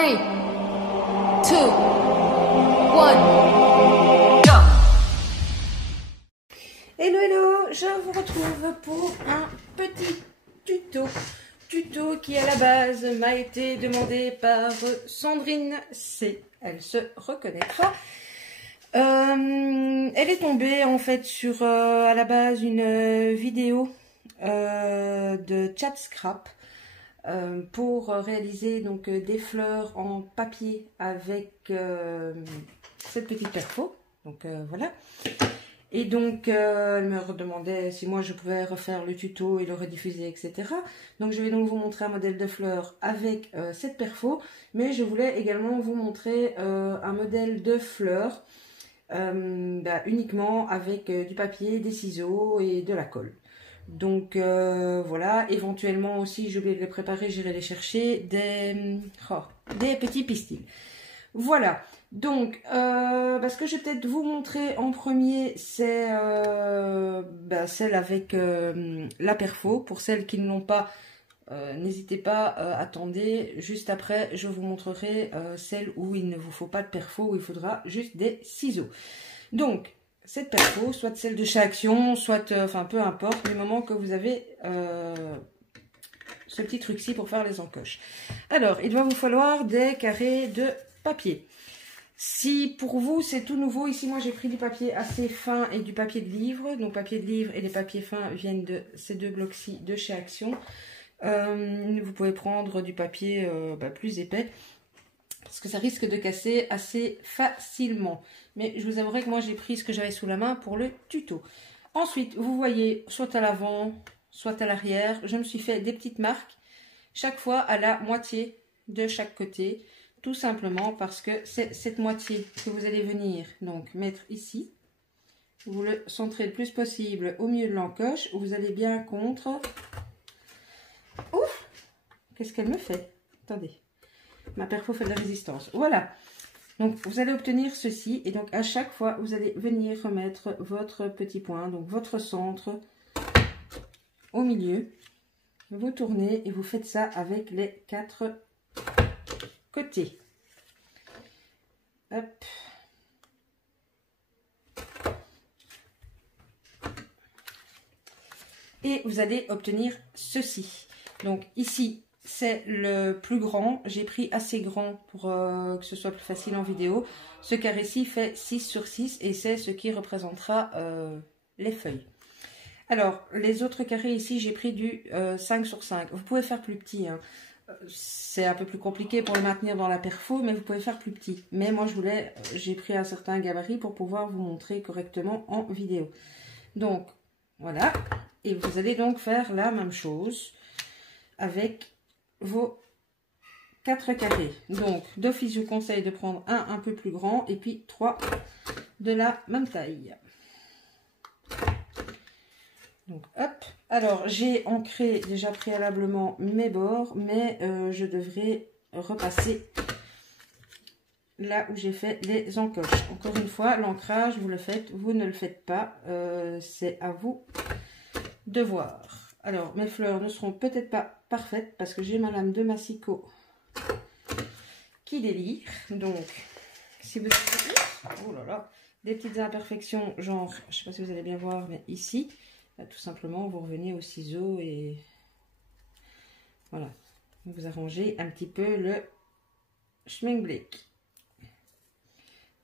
3, 2, 1, go! Hello, hello, je vous retrouve pour un petit tuto qui à la base m'a été demandé par Sandrine C. Elle se reconnaîtra. Elle est tombée en fait sur à la base une vidéo de Chat Scrap pour réaliser donc des fleurs en papier avec cette petite perfo. Donc voilà. Et donc, elle me redemandait si moi je pouvais refaire le tuto et le rediffuser, etc. Donc, je vais donc vous montrer un modèle de fleurs avec cette perfo. Mais je voulais également vous montrer un modèle de fleurs uniquement avec du papier, des ciseaux et de la colle. Donc, voilà. Éventuellement aussi, j'ai oublié de les préparer, j'irai les chercher, des petits pistils. Voilà. Donc, ce que je vais peut-être vous montrer en premier, c'est celle avec la perfo. Pour celles qui ne l'ont pas, n'hésitez pas, attendez. Juste après, je vous montrerai celle où il ne vous faut pas de perfo, où il faudra juste des ciseaux. Donc, cette perfo, soit celle de chez Action, soit, enfin, peu importe, du moment que vous avez ce petit truc-ci pour faire les encoches. Alors, il va vous falloir des carrés de papier. Si pour vous c'est tout nouveau, ici moi j'ai pris du papier assez fin et du papier de livre. Donc papier de livre et les papiers fins viennent de ces deux blocs-ci de chez Action. Vous pouvez prendre du papier plus épais parce que ça risque de casser assez facilement. Mais je vous avouerai que moi j'ai pris ce que j'avais sous la main pour le tuto. Ensuite, vous voyez, soit à l'avant, soit à l'arrière, je me suis fait des petites marques, chaque fois à la moitié de chaque côté. Tout simplement parce que c'est cette moitié que vous allez venir donc mettre ici. Vous le centrez le plus possible au milieu de l'encoche. Vous allez bien contre. Ouf! Qu'est-ce qu'elle me fait? Attendez. Ma perfo fait de la résistance. Voilà. Donc vous allez obtenir ceci. Et donc à chaque fois, vous allez venir remettre votre petit point. Donc votre centre au milieu. Vous tournez et vous faites ça avec les 4 côté. Hop. Et vous allez obtenir ceci. Donc ici, c'est le plus grand. J'ai pris assez grand pour que ce soit plus facile en vidéo. Ce carré-ci fait 6 sur 6 et c'est ce qui représentera les feuilles. Alors, les autres carrés ici, j'ai pris du 5 sur 5. Vous pouvez faire plus petit, hein. C'est un peu plus compliqué pour le maintenir dans la perfo, mais vous pouvez faire plus petit. Mais moi, j'ai pris un certain gabarit pour pouvoir vous montrer correctement en vidéo. Donc, voilà. Et vous allez donc faire la même chose avec vos 4 carrés. Donc, d'office, je vous conseille de prendre un peu plus grand et puis 3 de la même taille. Donc, hop. Alors, j'ai ancré déjà préalablement mes bords, mais je devrais repasser là où j'ai fait les encoches. Encore une fois, l'ancrage, vous le faites, vous ne le faites pas. C'est à vous de voir. Alors, mes fleurs ne seront peut-être pas parfaites parce que j'ai ma lame de massicot qui délire. Donc, si vous avez oh là là, des petites imperfections, genre, je ne sais pas si vous allez bien voir, mais ici... tout simplement, vous revenez au ciseau et voilà. Vous arrangez un petit peu le schmingblick.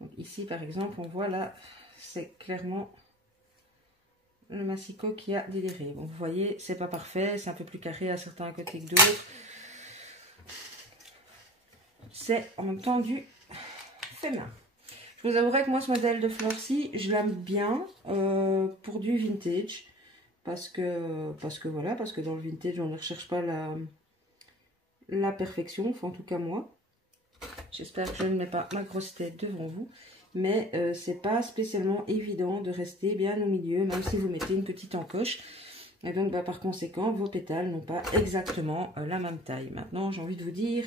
Donc ici, par exemple, on voit là, c'est clairement le massicot qui a déliré. Bon, vous voyez, c'est pas parfait, c'est un peu plus carré à certains côtés que d'autres. C'est en même temps du fait main. Je vous avouerai que moi, ce modèle de fleurs-ci, je l'aime bien pour du vintage. Parce que dans le vintage, on ne recherche pas la perfection, enfin en tout cas moi. J'espère que je ne mets pas ma grosse tête devant vous. Mais c'est pas spécialement évident de rester bien au milieu, même si vous mettez une petite encoche. Et donc par conséquent, vos pétales n'ont pas exactement la même taille. Maintenant, j'ai envie de vous dire,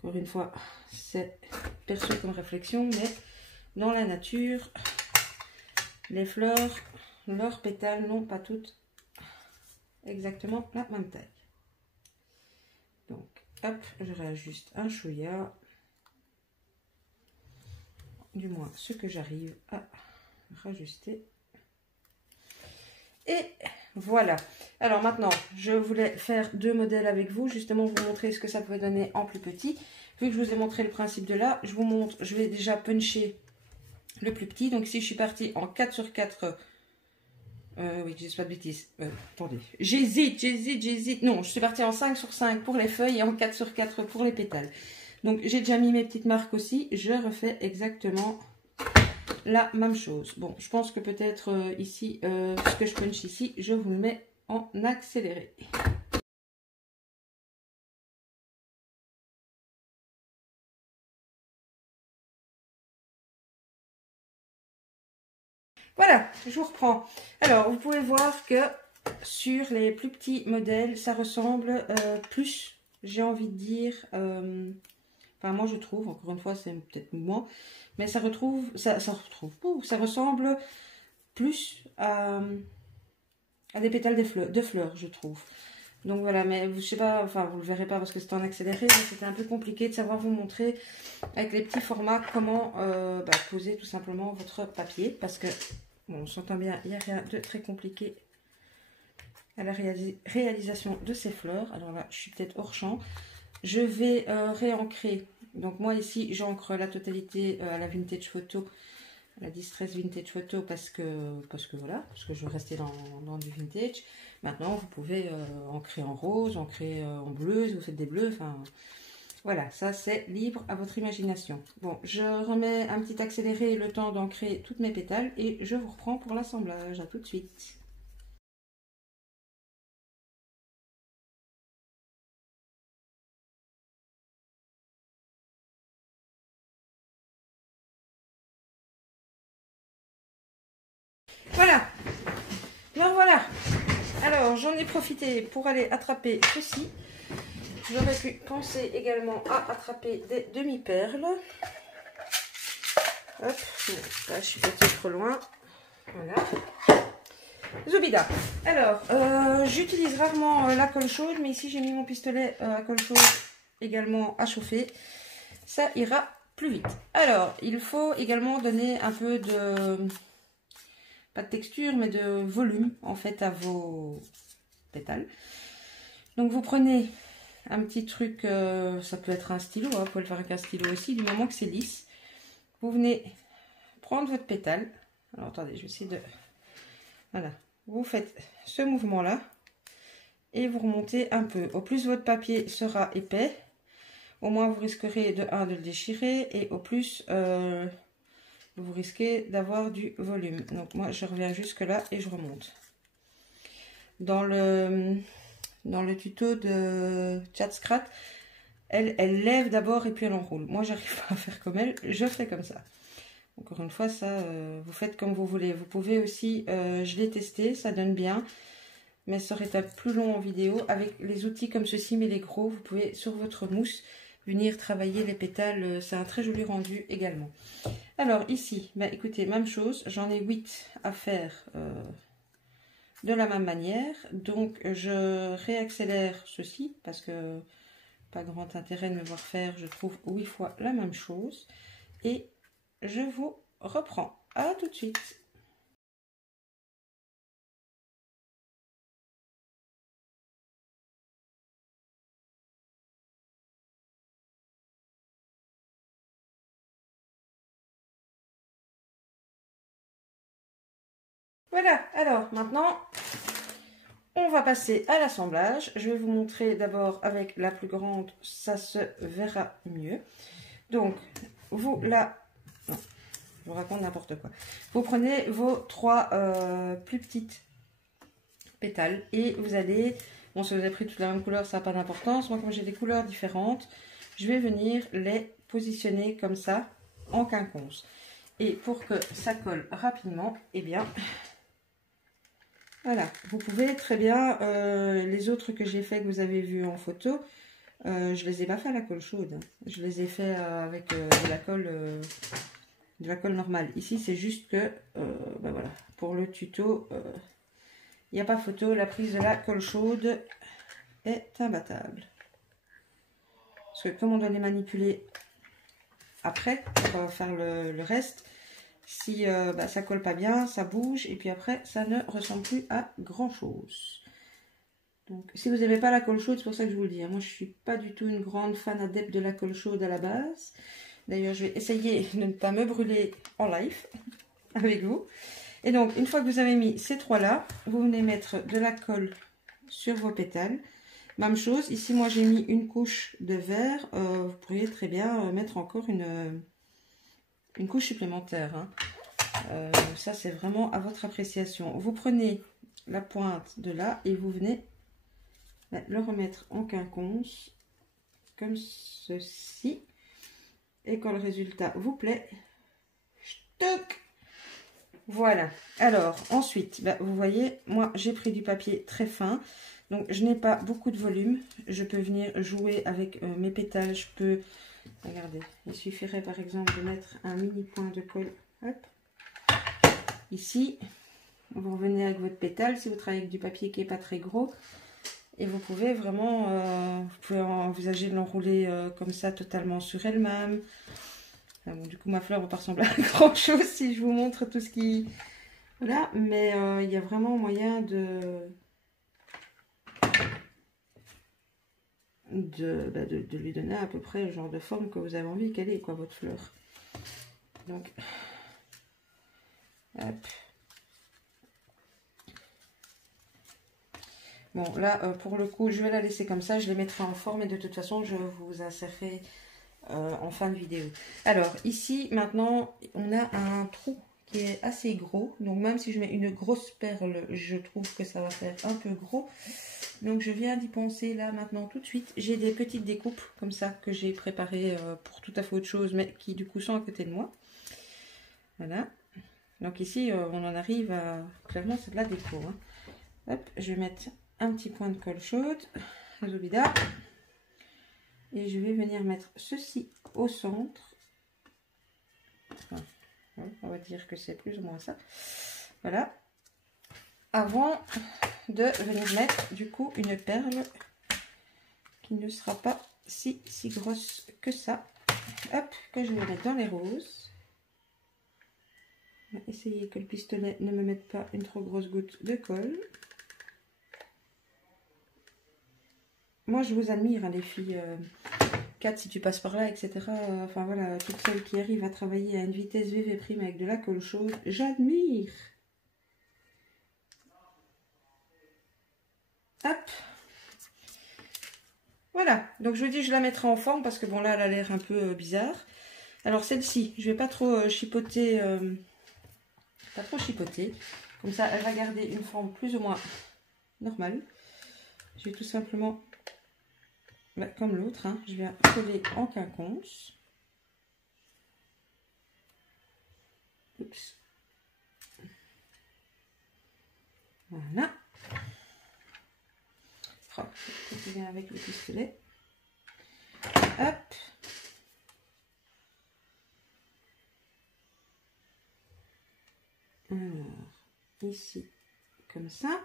encore une fois, c'est perçu comme réflexion, mais dans la nature, les fleurs... leurs pétales n'ont pas toutes exactement la même taille. Donc, hop, je réajuste un chouïa. Du moins ce que j'arrive à rajuster. Et voilà. Alors maintenant, je voulais faire deux modèles avec vous, justement vous montrer ce que ça peut donner en plus petit. Vu que je vous ai montré le principe de là, je vous montre, je vais déjà puncher le plus petit. Donc ici je suis partie en 4 sur 4. Oui, je dis pas de bêtises. Attendez, j'hésite. Non, je suis partie en 5 sur 5 pour les feuilles et en 4 sur 4 pour les pétales. Donc j'ai déjà mis mes petites marques aussi. Je refais exactement la même chose. Bon, je pense que peut-être ici, ce que je punch ici, je vous le mets en accéléré. Voilà, je vous reprends. Alors, vous pouvez voir que sur les plus petits modèles, ça ressemble plus, j'ai envie de dire, enfin moi je trouve, encore une fois c'est peut-être moi, mais ça ressemble plus à des pétales de fleurs, je trouve. Donc voilà, mais je sais pas, enfin vous le verrez pas parce que c'est en accéléré, donc c'était un peu compliqué de savoir vous montrer avec les petits formats comment poser tout simplement votre papier, parce que bon, on s'entend bien, il n'y a rien de très compliqué à la réalisation de ces fleurs. Alors là, je suis peut-être hors champ. Je vais réancrer. Donc moi ici, j'ancre la totalité à la Vintage Photo, à la Distress Vintage Photo parce que voilà, parce que je veux rester dans du vintage. Maintenant, vous pouvez ancrer en rose, ancrer en bleu, si vous faites des bleus, enfin voilà, ça c'est libre à votre imagination. Bon, je remets un petit accéléré le temps d'ancrer toutes mes pétales et je vous reprends pour l'assemblage. À tout de suite. Voilà, donc voilà. Alors, j'en ai profité pour aller attraper ceci. J'aurais pu penser également à attraper des demi-perles. Hop, là je suis partie trop loin. Voilà. Zoubida. Alors, j'utilise rarement la colle chaude, mais ici j'ai mis mon pistolet à colle chaude également à chauffer. Ça ira plus vite. Alors, il faut également donner un peu de, pas de texture, mais de volume en fait à vos pétales. Donc vous prenez un petit truc, ça peut être un stylo, hein, vous pouvez le faire avec un stylo aussi, du moment que c'est lisse. Vous venez prendre votre pétale. Alors attendez, je vais essayer de... Voilà. Vous faites ce mouvement-là et vous remontez un peu. Au plus votre papier sera épais, au moins vous risquerez de le déchirer et au plus vous risquez d'avoir du volume. Donc moi je reviens jusque là et je remonte. Dans le tuto de Chatscrat, elle lève d'abord et puis elle enroule. Moi j'arrive pas à faire comme elle, je fais comme ça. Encore une fois, ça, vous faites comme vous voulez. Vous pouvez aussi, je l'ai testé, ça donne bien. Mais ça aurait été plus long en vidéo. Avec les outils comme ceci, mais les gros, vous pouvez, sur votre mousse, venir travailler les pétales. C'est un très joli rendu également. Alors ici, bah, écoutez, même chose. J'en ai 8 à faire de la même manière. Donc, je réaccélère ceci, parce que pas grand intérêt de me voir faire, je trouve, 8 fois la même chose. Et je vous reprends. À tout de suite. Voilà, alors maintenant, on va passer à l'assemblage. Je vais vous montrer d'abord avec la plus grande, ça se verra mieux. Donc, vous la... Non, je vous raconte n'importe quoi. Vous prenez vos 3 plus petites pétales et vous allez... Bon, si vous avez pris toute la même couleur, ça n'a pas d'importance. Moi, comme j'ai des couleurs différentes, je vais venir les positionner comme ça, en quinconce. Et pour que ça colle rapidement, eh bien... Voilà, vous pouvez très bien, les autres que j'ai fait, que vous avez vu en photo, je les ai pas fait à la colle chaude. Hein. Je les ai fait avec de la colle normale. Ici, c'est juste que, ben voilà, pour le tuto, il n'y a pas photo. La prise de la colle chaude est imbattable. Parce que comme on doit les manipuler après, pour faire le reste, si ça colle pas bien, ça bouge, et puis après, ça ne ressemble plus à grand chose. Donc, si vous n'aimez pas la colle chaude, c'est pour ça que je vous le dis. Moi, je suis pas du tout une grande fan adepte de la colle chaude à la base. D'ailleurs, je vais essayer de ne pas me brûler en live avec vous. Et donc, une fois que vous avez mis ces trois-là, vous venez mettre de la colle sur vos pétales. Même chose, ici, moi, j'ai mis une couche de verre. Vous pourriez très bien mettre encore une couche supplémentaire. Hein. Ça, c'est vraiment à votre appréciation. Vous prenez la pointe de là et vous venez le remettre en quinconce, comme ceci. Et quand le résultat vous plaît, toc. Voilà. Alors, ensuite, vous voyez, moi, j'ai pris du papier très fin. Donc, je n'ai pas beaucoup de volume. Je peux venir jouer avec mes pétales. Je peux, regardez, il suffirait par exemple de mettre un mini point de colle. Hop. Ici, vous revenez avec votre pétale. Si vous travaillez avec du papier qui n'est pas très gros. Et vous pouvez vraiment, vous pouvez envisager de l'enrouler comme ça, totalement sur elle-même. Bon, du coup, ma fleur va pas ressembler à grand chose si je vous montre tout ce qui... Voilà, mais il y a vraiment moyen de lui donner à peu près le genre de forme que vous avez envie qu'elle ait, quoi, votre fleur. Donc, hop. Bon, là, pour le coup, je vais la laisser comme ça. Je les mettrai en forme et de toute façon, je vous insérerai en fin de vidéo. Alors, ici, maintenant, on a un trou qui est assez gros. Donc, même si je mets une grosse perle, je trouve que ça va faire un peu gros. Donc, je viens d'y penser là, maintenant, tout de suite. J'ai des petites découpes comme ça que j'ai préparées pour tout à fait autre chose, mais qui, du coup, sont à côté de moi. Voilà. Donc, ici, on en arrive à... Clairement, c'est de la déco. Hein. Hop, je vais mettre... un petit point de colle chaude, Zobida, et je vais venir mettre ceci au centre. Enfin, on va dire que c'est plus ou moins ça. Voilà. Avant de venir mettre du coup une perle qui ne sera pas si grosse que ça. Hop, que je vais mettre dans les roses. On va essayer que le pistolet ne me mette pas une trop grosse goutte de colle. Moi, je vous admire, hein, les filles. Kat, si tu passes par là, etc. Enfin, voilà, toutes celles qui arrivent à travailler à une vitesse VV' avec de la colle chaude, j'admire. Hop. Voilà. Donc, je vous dis, je la mettrai en forme parce que, bon, là, elle a l'air un peu bizarre. Alors, celle-ci, je vais pas trop chipoter. Pas trop chipoter. Comme ça, elle va garder une forme plus ou moins normale. Je vais tout simplement... comme l'autre, hein, je viens coller en quinconce. Oups. Voilà. Oh, je viens avec le pistolet. Hop. Alors, ici, comme ça.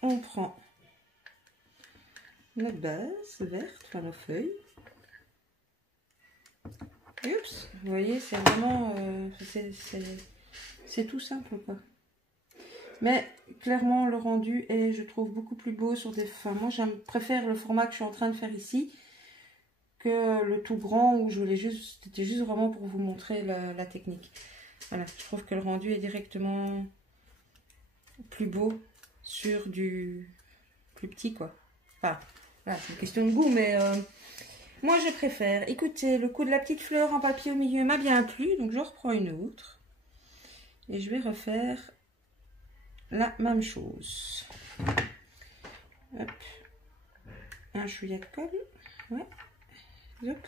On prend notre base verte, enfin nos feuilles. Oups, vous voyez, c'est vraiment, c'est tout simple, quoi. Mais clairement, le rendu est, je trouve, beaucoup plus beau sur des... Enfin, moi, je préfère le format que je suis en train de faire ici que le tout grand où je voulais juste... C'était juste vraiment pour vous montrer la technique. Voilà, je trouve que le rendu est directement plus beau sur du plus petit, quoi. Enfin, voilà, c'est une question de goût, mais moi, je préfère. Écoutez, le coup de la petite fleur en papier au milieu m'a bien plu, donc je reprends une autre. Et je vais refaire la même chose. Hop. Un chouïa de colle. Ouais. Hop.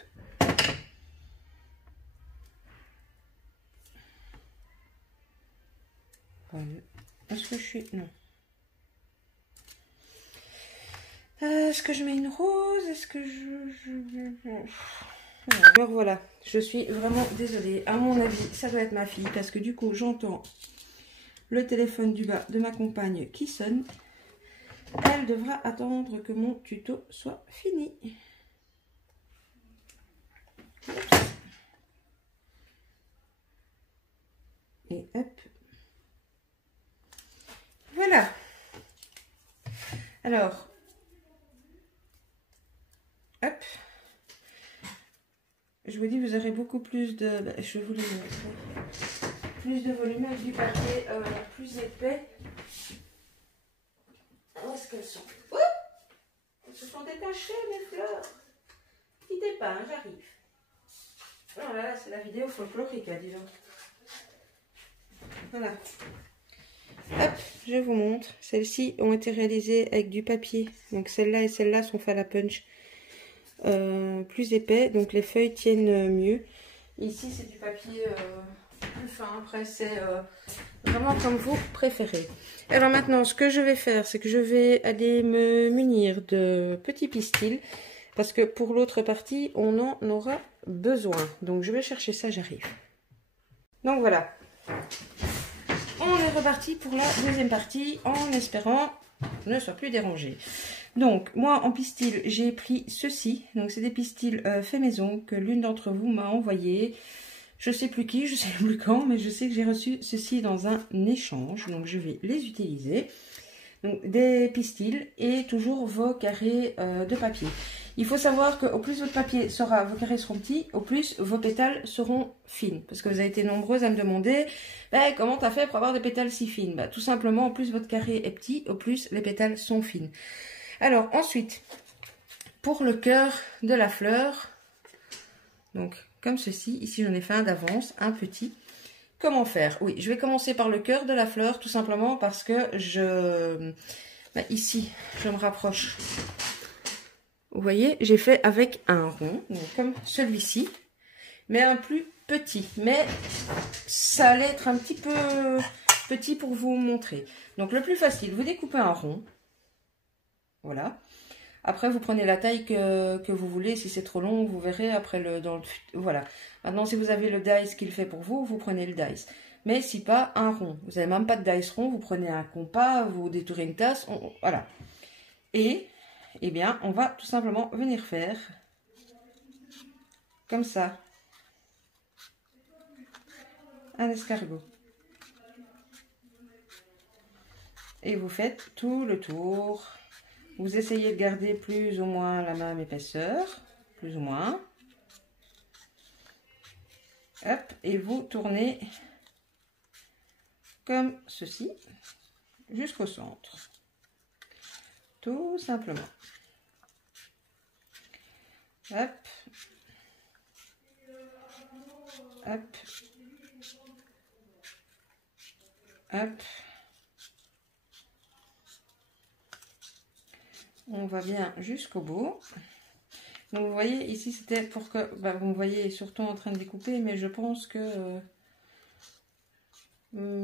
Voilà. Est-ce que je suis... Non. Est-ce que je mets une rose? Est-ce que Alors voilà, je suis vraiment désolée. À mon avis, ça doit être ma fille parce que du coup, j'entends le téléphone du bas de ma compagne qui sonne. elle devra attendre que mon tuto soit fini. Oups. Et hop. Voilà. Alors, hop. Je vous dis, vous aurez beaucoup plus de... je vais vous les montrer. Plus de volume avec du papier plus épais. Où est-ce qu'elles sont? Oh, elles se sont détachées, mes fleurs. Quittez pas, hein, j'arrive. Oh là là, c'est la vidéo folklorique, hein, dis donc. Voilà. Hop, je vous montre. Celles-ci ont été réalisées avec du papier. Donc celle-là et celle-là sont faites à la punch. Plus épais, donc les feuilles tiennent mieux. Ici, c'est du papier plus fin. Après, c'est vraiment comme vous préférez. Alors maintenant, ce que je vais faire, c'est que je vais aller me munir de petits pistils. Parce que pour l'autre partie, on en aura besoin. Donc je vais chercher ça, j'arrive. Donc voilà. On est reparti pour la deuxième partie en espérant ne soit plus dérangé. Donc moi en pistil j'ai pris ceci. Donc c'est des pistils fait maison que l'une d'entre vous m'a envoyé. Je sais plus qui, je sais plus quand, mais je sais que j'ai reçu ceci dans un échange. Donc je vais les utiliser. Donc des pistils et toujours vos carrés de papier. Il faut savoir qu'au plus votre papier sera, vos carrés seront petits, au plus vos pétales seront fines. Parce que vous avez été nombreuses à me demander comment tu as fait pour avoir des pétales si fines. Tout simplement, au plus votre carré est petit, au plus les pétales sont fines. Alors ensuite, pour le cœur de la fleur, donc comme ceci, ici j'en ai fait un d'avance, un petit. Comment faire? Oui, je vais commencer par le cœur de la fleur, tout simplement parce que ici, je me rapproche. Vous voyez, j'ai fait avec un rond, donc comme celui-ci, mais un plus petit. Mais ça allait être un petit peu petit pour vous montrer. Donc le plus facile, vous découpez un rond. Voilà. Après, vous prenez la taille que vous voulez. Si c'est trop long, vous verrez après voilà. Maintenant, si vous avez le dice qu'il fait pour vous, vous prenez le dice. Mais si pas, un rond. Vous n'avez même pas de dice rond, vous prenez un compas, vous détourez une tasse. Voilà. Et, eh bien, on va tout simplement venir faire comme ça un escargot. Et vous faites tout le tour. Vous essayez de garder plus ou moins la même épaisseur, plus ou moins. Hop, et vous tournez comme ceci jusqu'au centre. Tout simplement. Hop. Hop. Hop. On va bien jusqu'au bout. Donc vous voyez, ici c'était pour que... vous me voyez surtout en train de découper, mais je pense que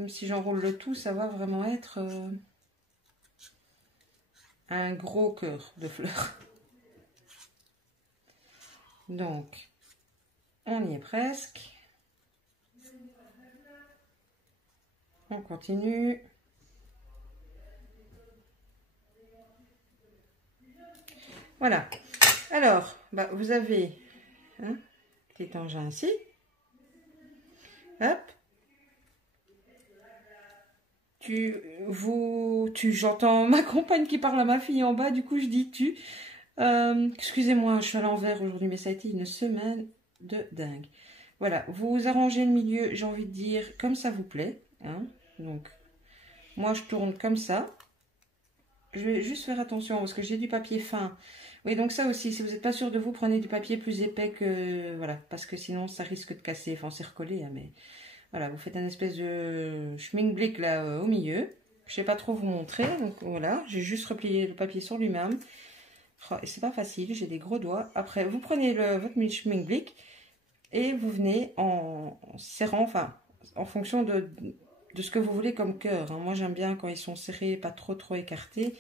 si j'enroule le tout, ça va vraiment être un gros cœur de fleurs. Donc, on y est presque. On continue. Voilà. Alors, vous avez un petit engin ici. Hop. J'entends ma compagne qui parle à ma fille en bas, du coup je dis tu. Excusez-moi, je suis à l'envers aujourd'hui, mais ça a été une semaine de dingue. Voilà, vous arrangez le milieu, j'ai envie de dire, comme ça vous plaît. Hein. Donc, moi je tourne comme ça. Je vais juste faire attention parce que j'ai du papier fin. Oui, donc ça aussi, si vous n'êtes pas sûr de vous, prenez du papier plus épais que... Voilà, parce que sinon ça risque de casser. Enfin, c'est recollé, hein, mais... Voilà, vous faites un espèce de schmingblick là au milieu. Je ne sais pas trop vous montrer, donc voilà. J'ai juste replié le papier sur lui-même. Oh, c'est pas facile, j'ai des gros doigts. Après, vous prenez votre schmingblick et vous venez en serrant, enfin, en fonction de ce que vous voulez comme cœur. Hein. Moi, j'aime bien quand ils sont serrés, pas trop écartés.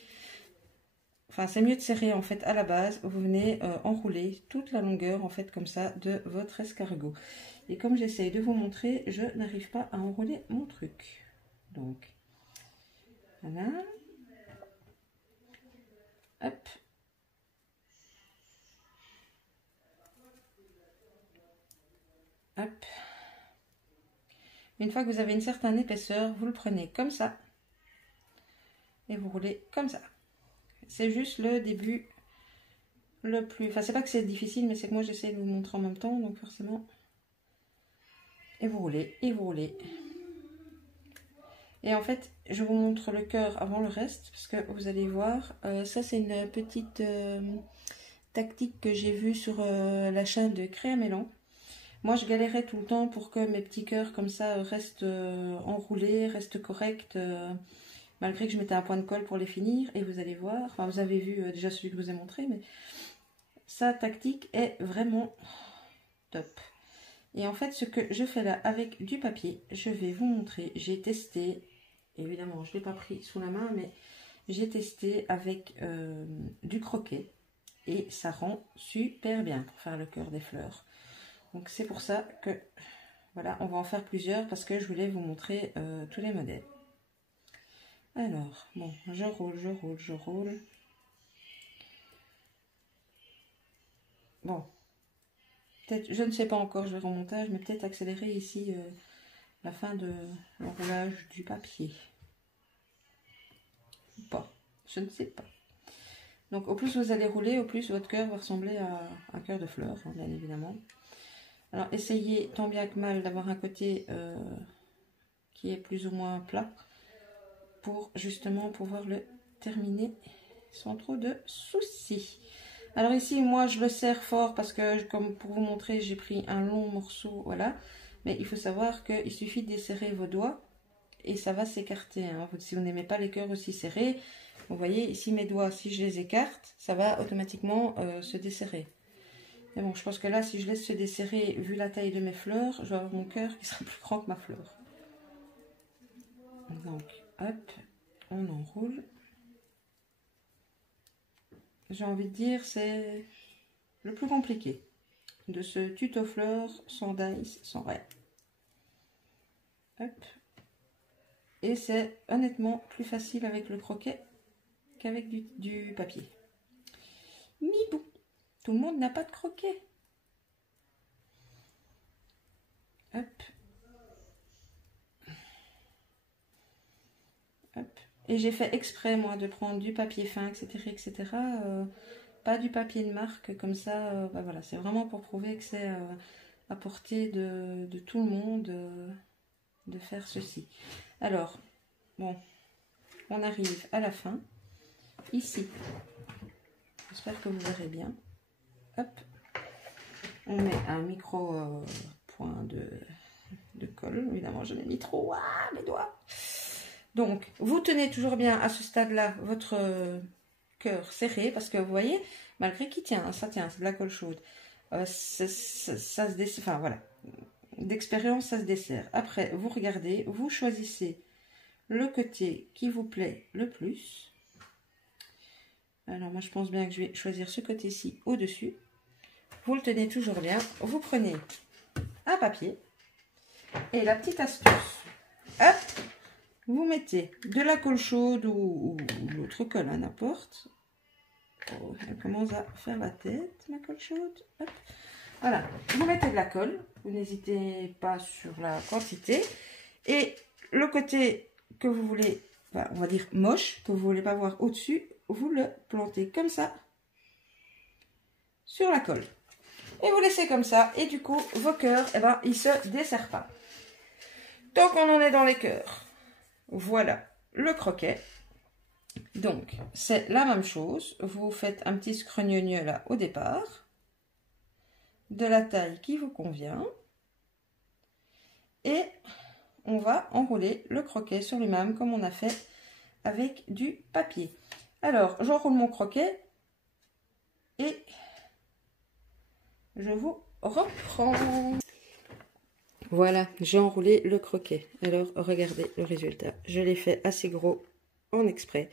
Enfin, c'est mieux de serrer en fait à la base. Vous venez enrouler toute la longueur en fait comme ça de votre escargot. Et comme j'essaye de vous montrer, je n'arrive pas à enrouler mon truc. Donc, voilà. Hop. Hop. Une fois que vous avez une certaine épaisseur, vous le prenez comme ça. Et vous roulez comme ça. C'est juste le début le plus... Enfin, c'est pas que c'est difficile, mais c'est que moi, j'essaie de vous montrer en même temps. Donc, forcément... Et vous roulez, et vous roulez. Et en fait, je vous montre le cœur avant le reste. Parce que vous allez voir, ça, c'est une petite tactique que j'ai vue sur la chaîne de Créa Mélan. Moi, je galérais tout le temps pour que mes petits cœurs comme ça restent enroulés, restent corrects, malgré que je mettais un point de colle pour les finir. Et vous allez voir, enfin, vous avez vu déjà celui que je vous ai montré, mais sa tactique est vraiment top. Et en fait, ce que je fais là avec du papier, je vais vous montrer. J'ai testé, évidemment, je ne l'ai pas pris sous la main, mais j'ai testé avec du croquet. Et ça rend super bien pour faire le cœur des fleurs. Donc c'est pour ça que, voilà, on va en faire plusieurs parce que je voulais vous montrer tous les modèles. Alors, bon, je roule, je roule, je roule. Bon, peut-être, je ne sais pas encore, je vais en montage, mais peut-être accélérer ici la fin de l'enroulage du papier. Ou pas, je ne sais pas. Donc au plus vous allez rouler, au plus votre cœur va ressembler à un cœur de fleurs, hein, bien évidemment. Alors essayez tant bien que mal d'avoir un côté qui est plus ou moins plat pour justement pouvoir le terminer sans trop de soucis. Alors ici moi je le serre fort parce que comme pour vous montrer j'ai pris un long morceau, voilà. Mais il faut savoir qu'il suffit de desserrer vos doigts et ça va s'écarter. Hein. Si vous n'aimez pas les cœurs aussi serrés, vous voyez ici mes doigts, si je les écarte, ça va automatiquement se desserrer. Mais bon, je pense que là, si je laisse se desserrer, vu la taille de mes fleurs, je vais avoir mon cœur qui sera plus grand que ma fleur. Donc, hop, on enroule. J'ai envie de dire, c'est le plus compliqué de ce tuto fleurs sans dice, sans rien. Hop. Et c'est honnêtement plus facile avec le croquet qu'avec du papier. Mais bon, tout le monde n'a pas de croquet. Hop. Hop. Et j'ai fait exprès, moi, de prendre du papier fin, etc., etc. Pas du papier de marque, comme ça, bah voilà, c'est vraiment pour prouver que c'est à portée de tout le monde de faire ceci. Alors, bon, on arrive à la fin. Ici, j'espère que vous verrez bien. Hop, on met un micro point de colle. Évidemment, j'en ai mis trop. Ah, mes doigts! Donc, vous tenez toujours bien à ce stade-là votre cœur serré parce que vous voyez, malgré qu'il tient, ça tient, c'est de la colle chaude. Ça se dessert, enfin voilà, d'expérience, ça se dessert. Après, vous regardez, vous choisissez le côté qui vous plaît le plus. Alors, moi, je pense bien que je vais choisir ce côté-ci au-dessus. Vous le tenez toujours bien. Vous prenez un papier et la petite astuce, hop, vous mettez de la colle chaude ou l'autre colle, hein, n'importe. Oh, elle commence à faire la tête, ma colle chaude. Hop. Voilà, vous mettez de la colle, vous n'hésitez pas sur la quantité. Et le côté que vous voulez, enfin, on va dire moche, que vous ne voulez pas voir au-dessus, vous le plantez comme ça sur la colle. Et vous laissez comme ça, et du coup, vos cœurs, eh ben, ils ne se desserrent pas. Donc, on en est dans les cœurs. Voilà le croquet. Donc, c'est la même chose. Vous faites un petit scrogneux là au départ, de la taille qui vous convient. Et on va enrouler le croquet sur lui-même comme on a fait avec du papier. Alors, j'enroule mon croquet et je vous reprends. Voilà, j'ai enroulé le croquet. Alors, regardez le résultat. Je l'ai fait assez gros en exprès.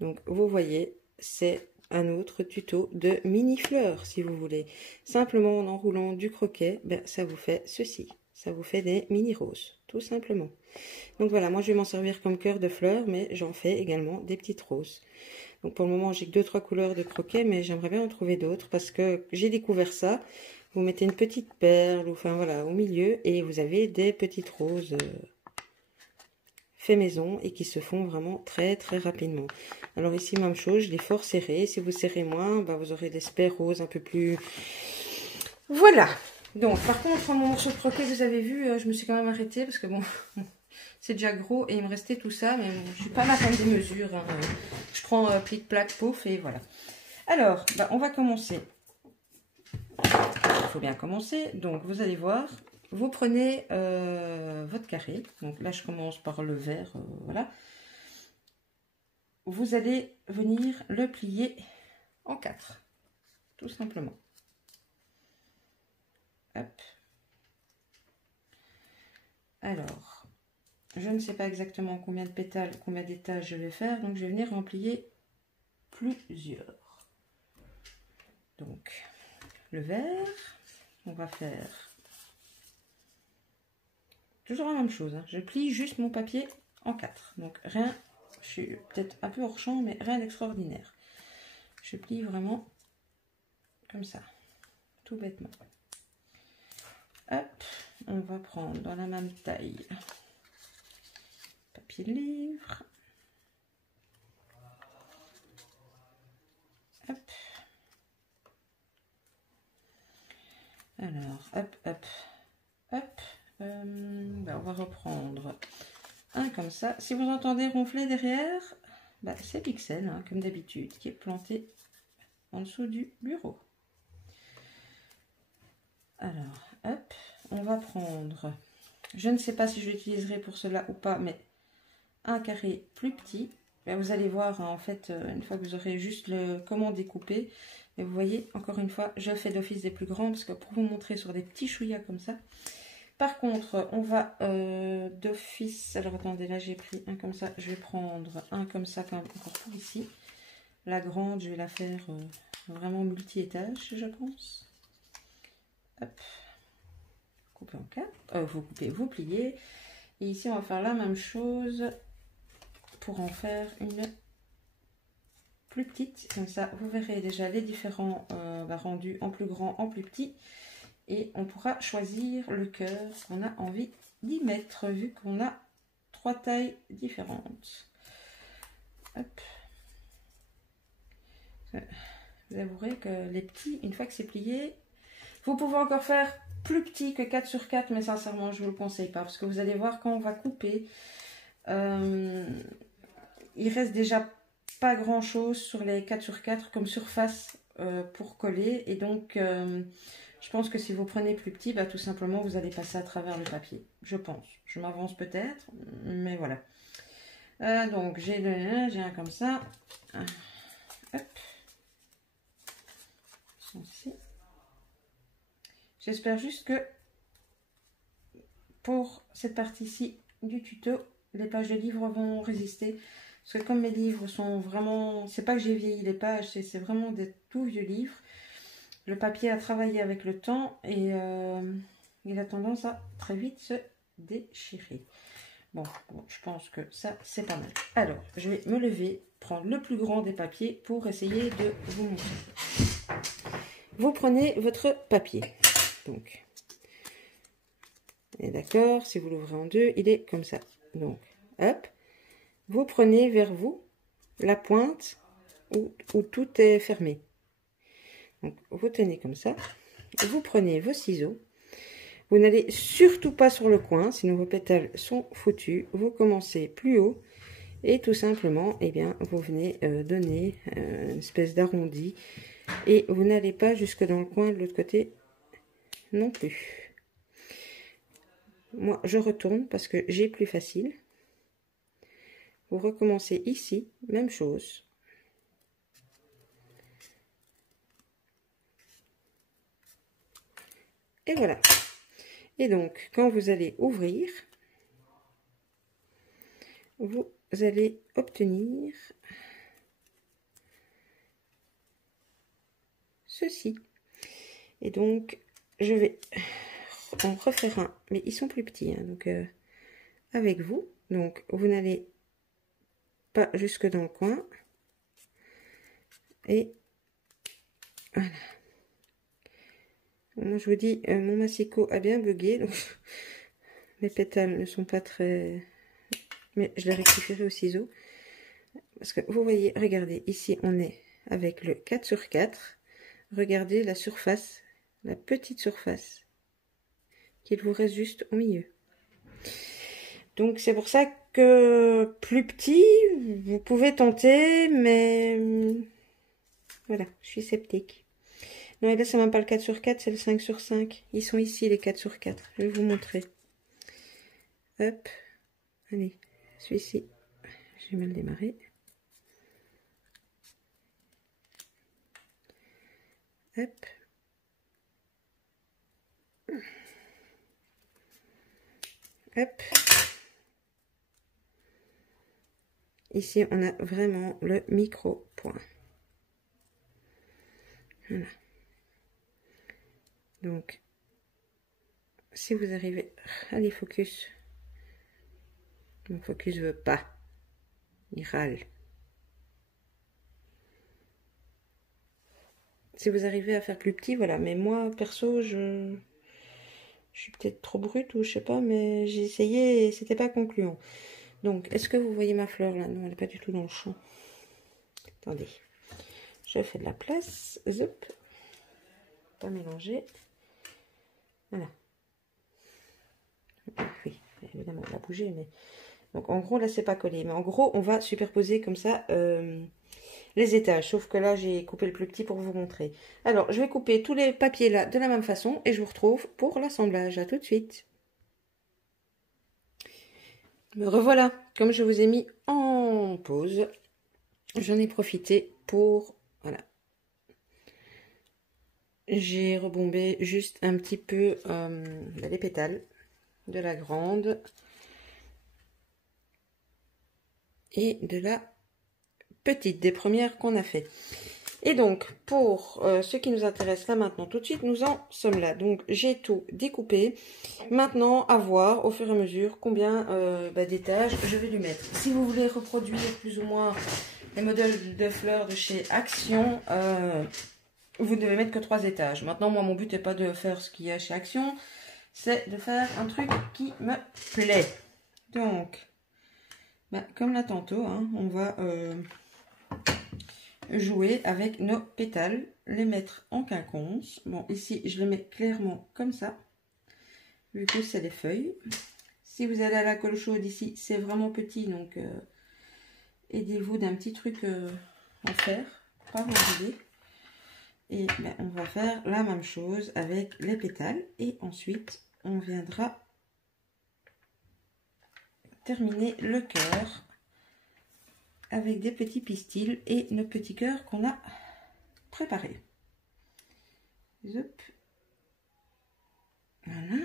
Donc, vous voyez, c'est un autre tuto de mini fleurs, si vous voulez. Simplement, en enroulant du croquet, ben, ça vous fait ceci. Ça vous fait des mini roses, tout simplement. Donc, voilà, moi, je vais m'en servir comme cœur de fleurs, mais j'en fais également des petites roses. Donc pour le moment, j'ai que 2-3 couleurs de croquet, mais j'aimerais bien en trouver d'autres parce que j'ai découvert ça. Vous mettez une petite perle, ou enfin voilà, au milieu, et vous avez des petites roses fait maison et qui se font vraiment très très rapidement. Alors ici, même chose, je l'ai fort serré. Si vous serrez moins, bah, vous aurez des spare roses un peu plus... Voilà. Donc, par contre, mon morceau de croquet, vous avez vu, je me suis quand même arrêtée parce que bon, c'est déjà gros et il me restait tout ça, mais bon, je suis pas la reine des mesures. Hein. Je prends plic, plaque, pouf et voilà. Alors, bah, on va commencer. Il faut bien commencer. Donc, vous allez voir, vous prenez votre carré. Donc là, je commence par le vert, voilà. Vous allez venir le plier en 4, tout simplement. Hop. Alors, je ne sais pas exactement combien de pétales, combien d'étages je vais faire, donc je vais venir en plier plusieurs. Donc, le vert, on va faire toujours la même chose. Hein. Je plie juste mon papier en 4. Donc, rien, je suis peut-être un peu hors champ, mais rien d'extraordinaire. Je plie vraiment comme ça, tout bêtement. Hop, on va prendre dans la même taille papier de livre. Hop. Alors, hop, hop, hop. On va reprendre un comme ça. Si vous entendez ronfler derrière, bah, c'est Pixel, hein, comme d'habitude, qui est planté en dessous du bureau. Alors, hop, on va prendre, je ne sais pas si je l'utiliserai pour cela ou pas, mais un carré plus petit. Là, vous allez voir, hein, en fait, une fois que vous aurez juste le comment découper. Et vous voyez, encore une fois, je fais d'office des plus grands, parce que pour vous montrer sur des petits chouïas comme ça. Par contre, on va d'office, alors attendez, là j'ai pris un comme ça, je vais prendre un comme ça, encore pour ici. La grande, je vais la faire vraiment multi-étage, je pense. Hop. Coupez en 4. Vous coupez, vous pliez. Et ici, on va faire la même chose pour en faire une plus petite. Comme ça, vous verrez déjà les différents rendus en plus grand, en plus petit. Et on pourra choisir le cœur qu'on a envie d'y mettre, vu qu'on a 3 tailles différentes. Hop. Vous avouerez que les petits, une fois que c'est plié, vous pouvez encore faire plus petit que 4 sur 4, mais sincèrement, je ne vous le conseille pas. Parce que vous allez voir, quand on va couper, il reste déjà pas grand chose sur les 4 sur 4 comme surface pour coller. Et donc, je pense que si vous prenez plus petit, bah, tout simplement, vous allez passer à travers le papier. Je pense. Je m'avance peut-être, mais voilà. Donc, j'ai un comme ça. Hop. Ici. J'espère juste que pour cette partie-ci du tuto, les pages de livres vont résister. Parce que comme mes livres sont vraiment... C'est pas que j'ai vieilli les pages, c'est vraiment des tout vieux livres. Le papier a travaillé avec le temps et il a tendance à très vite se déchirer. Bon, je pense que ça, c'est pas mal. Alors, je vais me lever, prendre le plus grand des papiers pour essayer de vous montrer. Vous prenez votre papier. Donc, d'accord, si vous l'ouvrez en deux, il est comme ça. Donc, hop, vous prenez vers vous la pointe où tout est fermé. Donc, vous tenez comme ça. Vous prenez vos ciseaux. Vous n'allez surtout pas sur le coin, sinon vos pétales sont foutus. Vous commencez plus haut et tout simplement, eh bien, vous venez donner une espèce d'arrondi. Et vous n'allez pas jusque dans le coin de l'autre côté non plus. Moi, je retourne parce que j'ai plus facile. Vous recommencez ici, même chose. Et voilà. Et donc, quand vous allez ouvrir, vous allez obtenir ceci. Et donc, je vais en refaire un, mais ils sont plus petits, hein, donc avec vous. Donc, vous n'allez pas jusque dans le coin. Et voilà. Moi, je vous dis, mon massicot a bien bugué. Donc les pétales ne sont pas très... Mais je l'ai rectifié au ciseau. Parce que vous voyez, regardez, ici, on est avec le 4 sur 4. Regardez la surface, la petite surface qu'il vous reste juste au milieu. Donc c'est pour ça que plus petit, vous pouvez tenter, mais voilà, je suis sceptique. Non, et là c'est même pas le 4 sur 4, c'est le 5 sur 5. Ils sont ici les 4 sur 4. Je vais vous montrer. Hop, allez, celui-ci, j'ai mal démarré. Hop. Hop. Ici, on a vraiment le micro-point. Voilà. Donc, si vous arrivez... Allez, focus. Mon focus veut pas. Il râle. Si vous arrivez à faire plus petit, voilà. Mais moi, perso, je suis peut-être trop brute ou je sais pas, mais j'ai essayé et c'était pas concluant. Donc, est-ce que vous voyez ma fleur là? Non, elle n'est pas du tout dans le champ. Attendez. Je fais de la place. Zop. Pas mélanger. Voilà. Oui, évidemment, elle a bougé, mais... Donc, en gros, là, c'est pas collé. Mais en gros, on va superposer comme ça les étages. Sauf que là, j'ai coupé le plus petit pour vous montrer. Alors, je vais couper tous les papiers là de la même façon et je vous retrouve pour l'assemblage. À tout de suite. Me revoilà. Comme je vous ai mis en pause, j'en ai profité pour... Voilà. J'ai rebombé juste un petit peu les pétales de la grande et de la petite, des premières qu'on a fait. Et donc, pour ce qui nous intéresse là maintenant tout de suite, nous en sommes là. Donc, j'ai tout découpé. Maintenant, à voir au fur et à mesure combien d'étages je vais lui mettre. Si vous voulez reproduire plus ou moins les modèles de fleurs de chez Action, vous ne devez mettre que 3 étages. Maintenant, moi, mon but n'est pas de faire ce qu'il y a chez Action, c'est de faire un truc qui me plaît. Donc, comme là tantôt, hein, on va... jouer avec nos pétales, les mettre en quinconce. Bon, ici, je les mets clairement comme ça, vu que c'est des feuilles. Si vous allez à la colle chaude ici, c'est vraiment petit, donc aidez-vous d'un petit truc en fer, pas vous aider. Et on va faire la même chose avec les pétales. Et ensuite, on viendra terminer le cœur avec des petits pistils et nos petits cœurs qu'on a préparés. Zop. Voilà.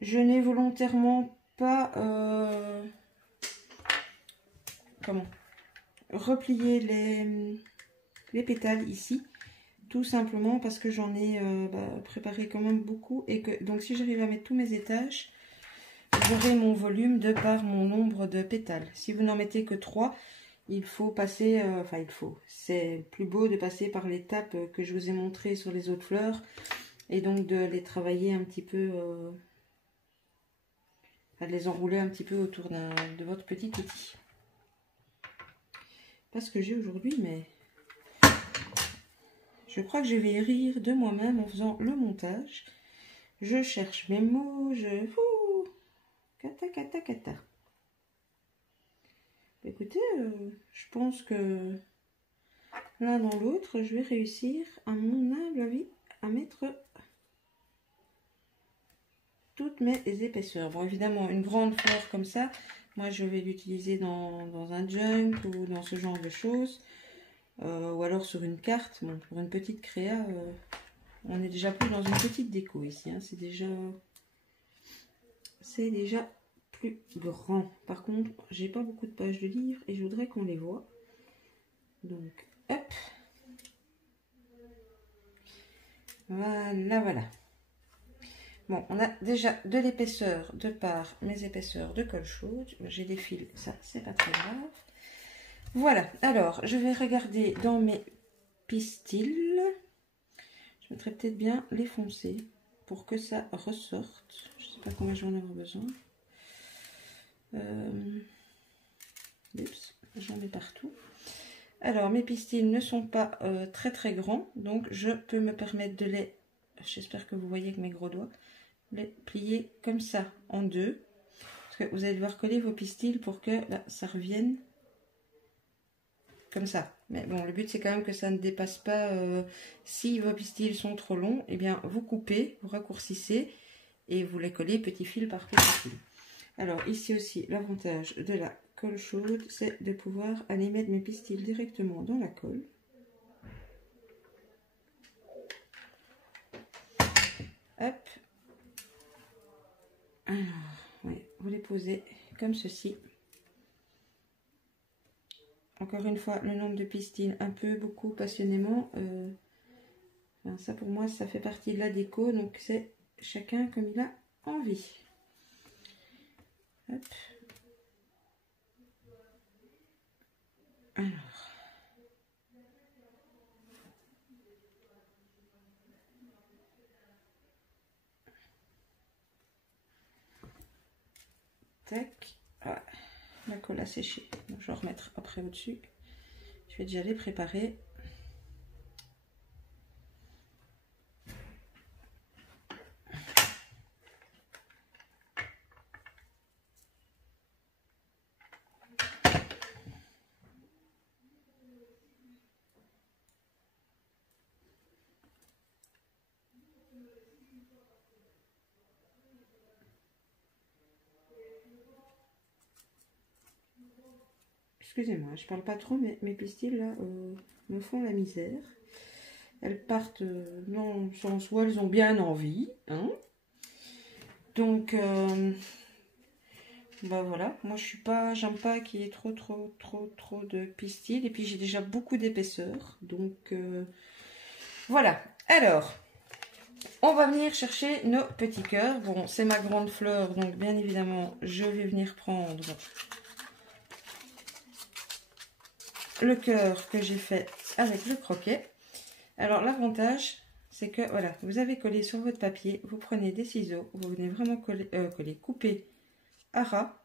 Je n'ai volontairement pas replié les pétales ici, tout simplement parce que j'en ai préparé quand même beaucoup et que donc si j'arrive à mettre tous mes étages, j'aurai mon volume de par mon nombre de pétales. Si vous n'en mettez que 3, il faut passer, c'est plus beau de passer par l'étape que je vous ai montré sur les autres fleurs et donc de les travailler un petit peu, de les enrouler un petit peu autour de votre petit outil. Pas ce que j'ai aujourd'hui, mais je crois que je vais rire de moi-même en faisant le montage. Je cherche mes mots, Kata, kata, kata. Écoutez, je pense que l'un dans l'autre, je vais réussir, à mon humble avis, à mettre toutes mes épaisseurs. Bon, évidemment, une grande fleur comme ça, moi je vais l'utiliser dans un junk ou dans ce genre de choses. Ou alors sur une carte. Bon, pour une petite créa, on est déjà plus dans une petite déco ici. Hein, c'est déjà plus grand. Par contre, j'ai pas beaucoup de pages de livres et je voudrais qu'on les voit. Donc, hop. Voilà, voilà. Bon, on a déjà de l'épaisseur de par mes épaisseurs de colle chaude. J'ai des fils, ça c'est pas très grave. Voilà, alors je vais regarder dans mes pistils. Je mettrai peut-être bien les foncés pour que ça ressorte. Je ne sais pas combien je vais en avoir besoin. Oups, j'en mets partout. Alors mes pistils ne sont pas très très grands, donc je peux me permettre de les, j'espère que vous voyez avec mes gros doigts, les plier comme ça en deux. Parce que vous allez devoir coller vos pistils pour que là, ça revienne comme ça. Mais bon, le but c'est quand même que ça ne dépasse pas. Si vos pistils sont trop longs, eh bien vous coupez, vous raccourcissez et vous les collez petit fil par petit fil. Alors ici aussi, l'avantage de la colle chaude, c'est de pouvoir aller mettre mes pistils directement dans la colle. Hop. Alors, oui, vous les posez comme ceci. Encore une fois, le nombre de pistils, un peu, beaucoup, passionnément. Enfin, ça pour moi, ça fait partie de la déco, donc c'est chacun comme il a envie. Hop. Alors. Tac. Voilà. La colle a séché. Donc, je vais remettre après au-dessus. Je vais déjà les préparer. Excusez-moi, je parle pas trop, mais mes pistils là me font la misère. Elles partent dans le sens où elles ont bien envie, hein. Donc, bah voilà, moi je suis pas, j'aime pas qu'il y ait trop de pistils. Et puis j'ai déjà beaucoup d'épaisseur, donc voilà. Alors, on va venir chercher nos petits cœurs. Bon, c'est ma grande fleur, donc bien évidemment, je vais venir prendre le cœur que j'ai fait avec le croquet. Alors l'avantage, c'est que voilà, vous avez collé sur votre papier, vous prenez des ciseaux, vous venez vraiment couper à ras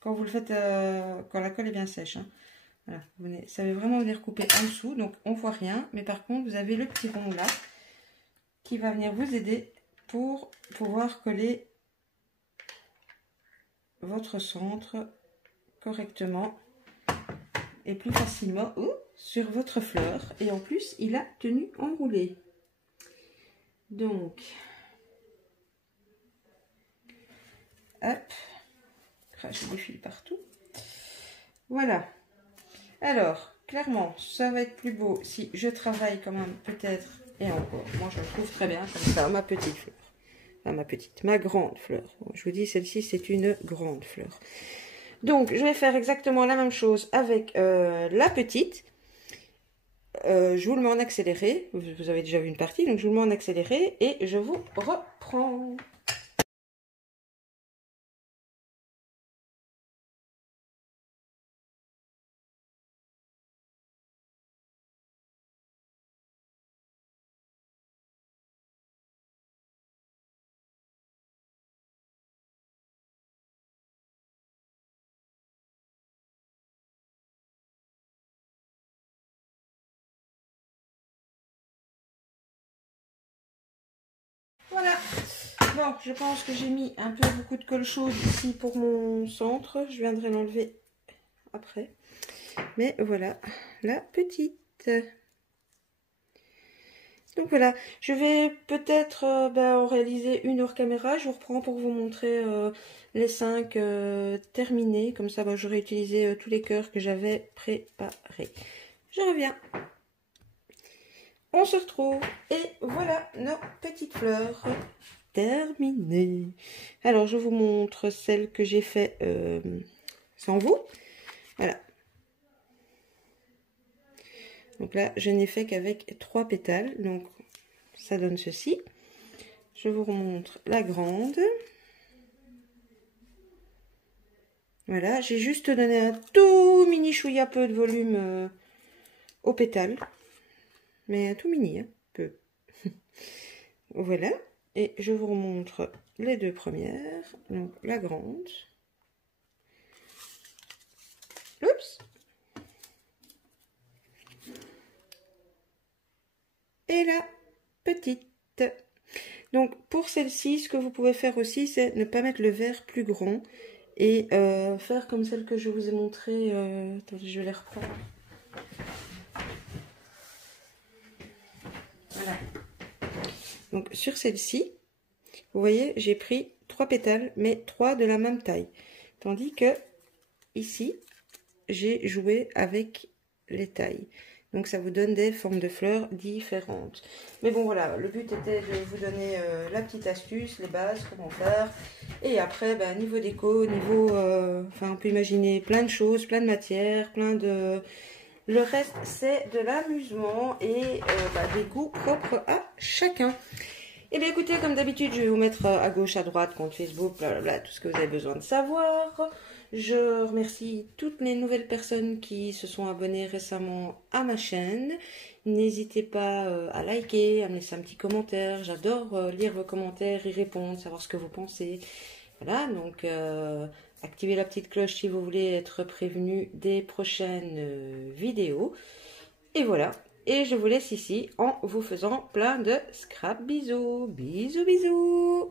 quand vous le faites, quand la colle est bien sèche, hein. Voilà, vous venez, ça veut vraiment venir couper en dessous, donc on voit rien, mais par contre vous avez le petit rond là qui va venir vous aider pour pouvoir coller votre centre correctement et plus facilement sur votre fleur. Et en plus, il a tenu enroulé. Donc, hop, je défile partout. Voilà. Alors, clairement, ça va être plus beau si je travaille quand même peut-être, et encore, moi je le trouve très bien comme ça, ma petite fleur. Enfin, ma grande fleur. Je vous dis, celle-ci, c'est une grande fleur. Donc, je vais faire exactement la même chose avec la petite. Je vous le mets en accéléré. Vous avez déjà vu une partie, donc je vous le mets en accéléré et je vous reprends. Voilà. Bon, je pense que j'ai mis un peu beaucoup de colle chaude ici pour mon centre. Je viendrai l'enlever après. Mais voilà, la petite. Donc voilà, je vais peut-être en réaliser une hors caméra. Je vous reprends pour vous montrer les 5 terminés. Comme ça, j'aurai utilisé tous les cœurs que j'avais préparés. Je reviens. On se retrouve. Et voilà nos petites fleurs terminées. Alors, je vous montre celle que j'ai fait sans vous. Voilà. Donc là, je n'ai fait qu'avec 3 pétales. Donc, ça donne ceci. Je vous remontre la grande. Voilà, j'ai juste donné un tout tout mini chouïa peu de volume au pétale. Mais un tout mini, hein, peu. Voilà. Et je vous remontre les deux premières. Donc la grande. Oups. Et la petite. Donc pour celle-ci, ce que vous pouvez faire aussi, c'est ne pas mettre le verre plus grand et faire comme celle que je vous ai montré. Attendez, je vais les reprendre. Voilà. Donc sur celle-ci, vous voyez, j'ai pris 3 pétales, mais 3 de la même taille. Tandis que ici, j'ai joué avec les tailles. Donc ça vous donne des formes de fleurs différentes. Mais bon voilà, le but était de vous donner la petite astuce, les bases, comment faire. Et après, ben, niveau déco, niveau... enfin, on peut imaginer plein de choses, plein de matières, plein de... Le reste, c'est de l'amusement et des goûts propres à chacun. Et bien écoutez, comme d'habitude, je vais vous mettre à gauche, à droite, compte Facebook, blablabla, tout ce que vous avez besoin de savoir. Je remercie toutes les nouvelles personnes qui se sont abonnées récemment à ma chaîne. N'hésitez pas à liker, à me laisser un petit commentaire. J'adore lire vos commentaires, y répondre, savoir ce que vous pensez. Voilà, donc activez la petite cloche si vous voulez être prévenu des prochaines vidéos. Et voilà. Et je vous laisse ici en vous faisant plein de scrap bisous. Bisous, bisous.